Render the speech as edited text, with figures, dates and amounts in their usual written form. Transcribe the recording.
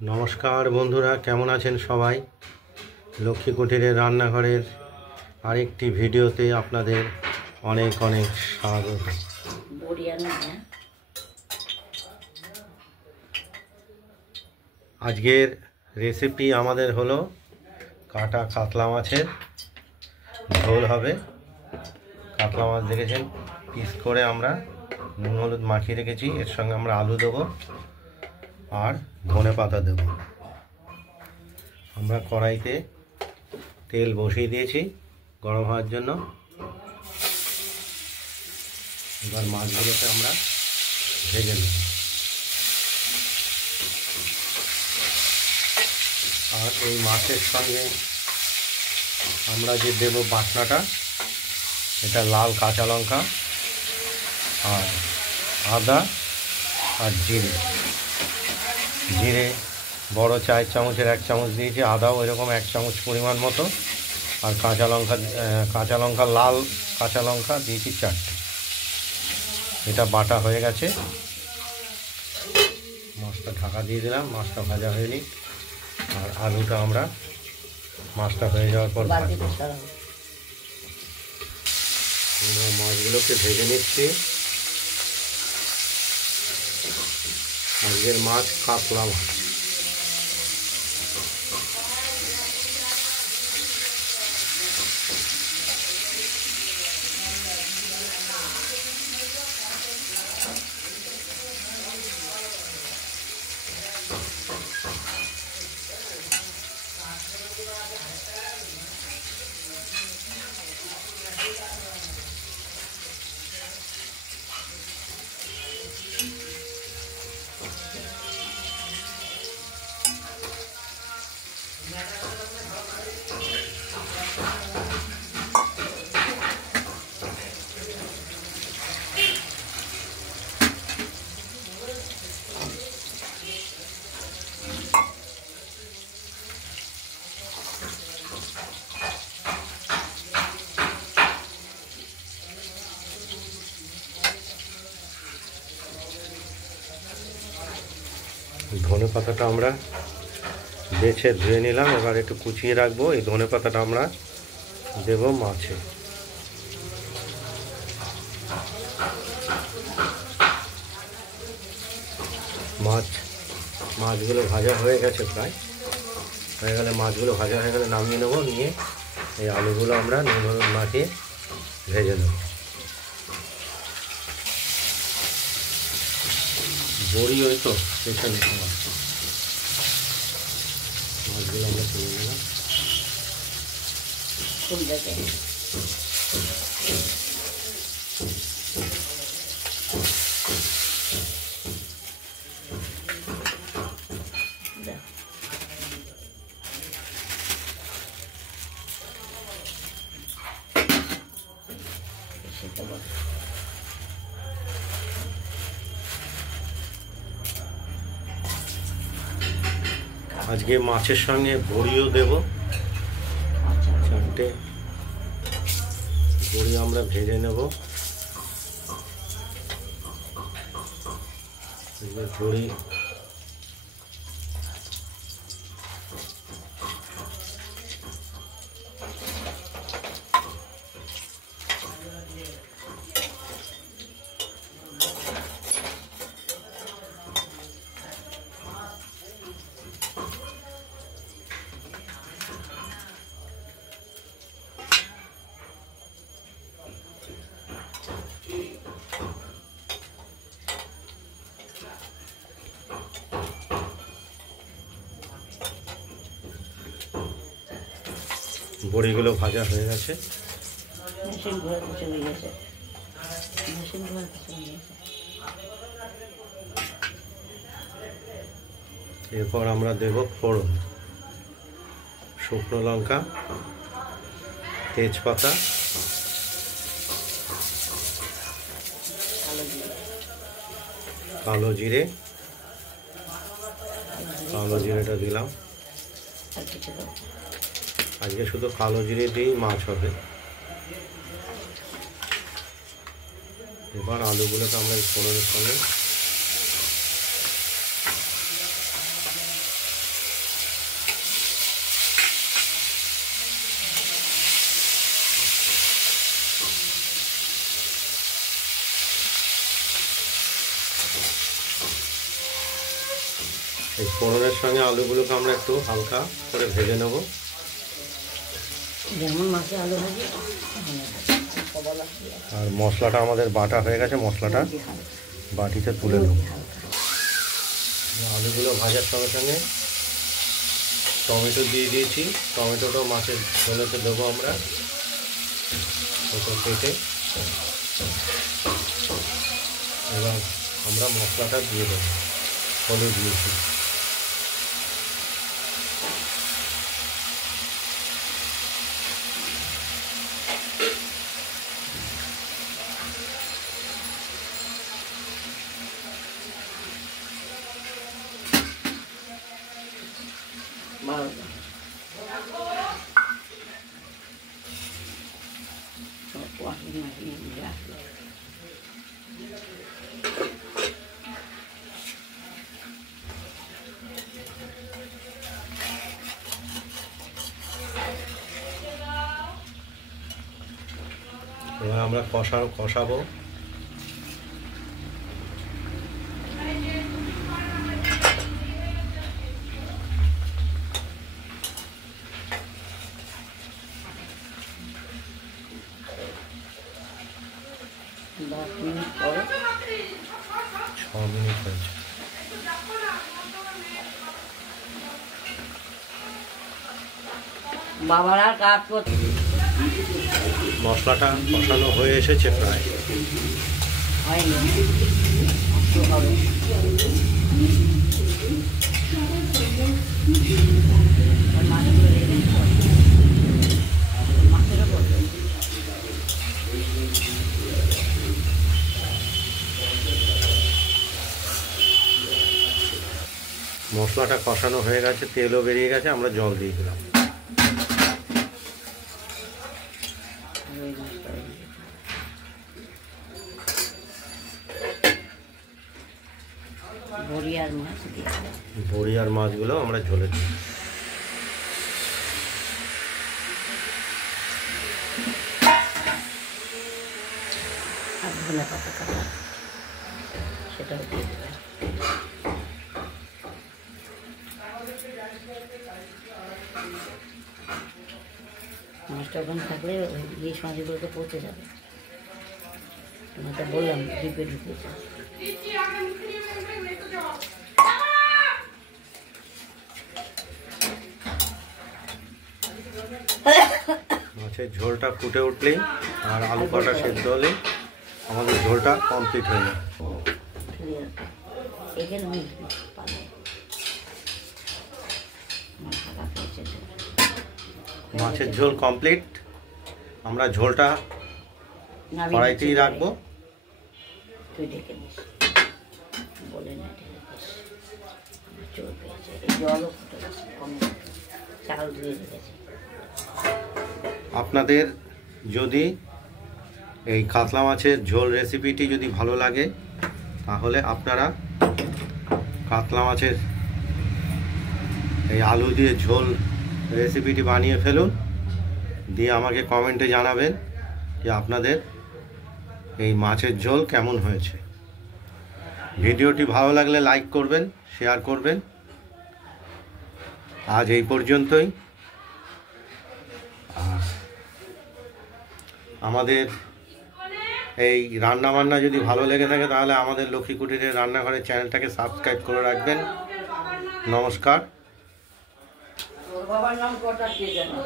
নমস্কার বন্ধুরা, কেমন আছেন সবাই? লক্ষ্মী কুটিরের রান্নাঘরের আরেকটি ভিডিওতে আপনাদের অনেক অনেক স্বাগত। আজকের রেসিপি আমাদের হলো কাটা কাতলা মাছের ঝোল হবে। কাতলা মাছ দেখেছেন, পিস করে আমরা নুন হলুদ মাখিয়ে রেখেছি। এর সঙ্গে আমরা আলু দেবো আর ধনে পাতা দেব। আমরা কড়াইতে তেল বসিয়ে দিয়েছি গরম হওয়ার জন্য। এবার মাছগুলোকে আমরা ভেজে নেব। আর এই মাছের সঙ্গে আমরা যে দেব বাটনাটা, এটা লাল কাঁচা লঙ্কা আর আদা আর জিরে বড় চায়ের চামচের 1 চামচ দিয়েছি। আদাও এরকম 1 চামচ পরিমাণ মতো। আর কাঁচা লঙ্কা লাল কাঁচা লঙ্কা দিয়েছি 4টে। এটা বাটা হয়ে গেছে। মাছটা ঢাকা দিয়ে দিলাম, মাছটা ভাজা হয়নি। আর আলুটা আমরা মাছটা হয়ে যাওয়ার পর মাছগুলোকে ভেজে নিচ্ছি। আজকের মাছ কাতলা মাছ। ধনে পাতাটা আমরা বেছে ধুয়ে নিলাম। এবার একটু কুচিয়ে রাখবো। এই ধনে পাতাটা আমরা দেব মাছে। মাছগুলো ভাজা হয়ে গেছে, প্রায় হয়ে গেলে মাছগুলো ভাজা হয়ে গেলে নামিয়ে নেবো। নিয়ে এই আলুগুলো আমরা নুন হলুদ মাখিয়ে ভেজে নেব। বড়ি ওই তো স্পেশাল মাছগুলো আমরা তুলে নিলাম। আজকে মাছের সঙ্গে বড়িও দেব। 4টে বড়ি আমরা ভেজে নেব। বড়ি বড়িগুলো ভাজা হয়ে গেছে। এরপর আমরা দেব ফোড়ন। শুকনো লঙ্কা, তেজপাতা, কালো জিরেটা দিলাম। আজকে শুধু কালো জিরে দিয়েই মাছ হবে। এবার আলুগুলোকে আমরা এই ফোড়নের সঙ্গে এই ফোড়নের সঙ্গে আলুগুলোকে আমরা একটু হালকা করে ভেজে নেব। যেমন মাছে আলু ভাজি। আর মশলাটা আমাদের বাটা হয়ে গেছে, মশলাটা বাটিতে তুলে নেব। আলুগুলো ভাজার সঙ্গে সঙ্গে টমেটো দিয়ে দিয়েছি, টমেটোটাও মাছের ঝোলেতে দেবো আমরা কেটে। এবার আমরা মশলাটা দিয়ে দেবো, হলুদ দিয়েছি। এবার আমরা কষাবো। পরে 6 মিনিট হয়েছে। বাবার আর কাজ করতে মশলাটা কষানো হয়ে এসেছে প্রায়। হয়নি, হবে। মশলাটা কষানো হয়ে গেছে, তেলও বেরিয়ে গেছে, আমরা জল দিয়ে দিলাম। বড়ি আর মাছগুলো আমরা ঝোলে দিই। আর ধনে পাতা কাটা সেটাও দিয়ে দিলাম। মাছটা ওখানে থাকলে ইলিশ মাছগুলোকে পচে যাবে। তোমাকে বললাম ডিপে ঢুকেছে। মাছের ঝোলটা ফুটে উঠলেই আর আলু কটা সেদ্ধ হলেই আমাদের ঝোলটা কমপ্লিট হয়ে যায়। মাছের ঝোল কমপ্লিট। আমরা ঝোলটা কড়াইতেই রাখবো। তুই ডেকে দিস, বলে না জলও ফুটে গেছে, চাল ধুয়ে রেখেছে। আপনাদের যদি এই কাতলা মাছের ঝোল রেসিপিটি যদি ভালো লাগে তাহলে আপনারা কাতলা মাছের এই আলু দিয়ে ঝোল রেসিপিটি বানিয়ে ফেলুন, দিয়ে আমাকে কমেন্টে জানাবেন যে আপনাদের এই মাছের ঝোল কেমন হয়েছে। ভিডিওটি ভালো লাগলে লাইক করবেন, শেয়ার করবেন। আজ এই পর্যন্তই। আমাদের এই রান্নাবান্না যদি ভালো লেগে থাকে তাহলে আমাদের লক্ষ্মী কুটিরের রান্নাঘরের চ্যানেলটাকে সাবস্ক্রাইব করে রাখবেন। নমস্কার। বাবার নাম কটা কে জানে?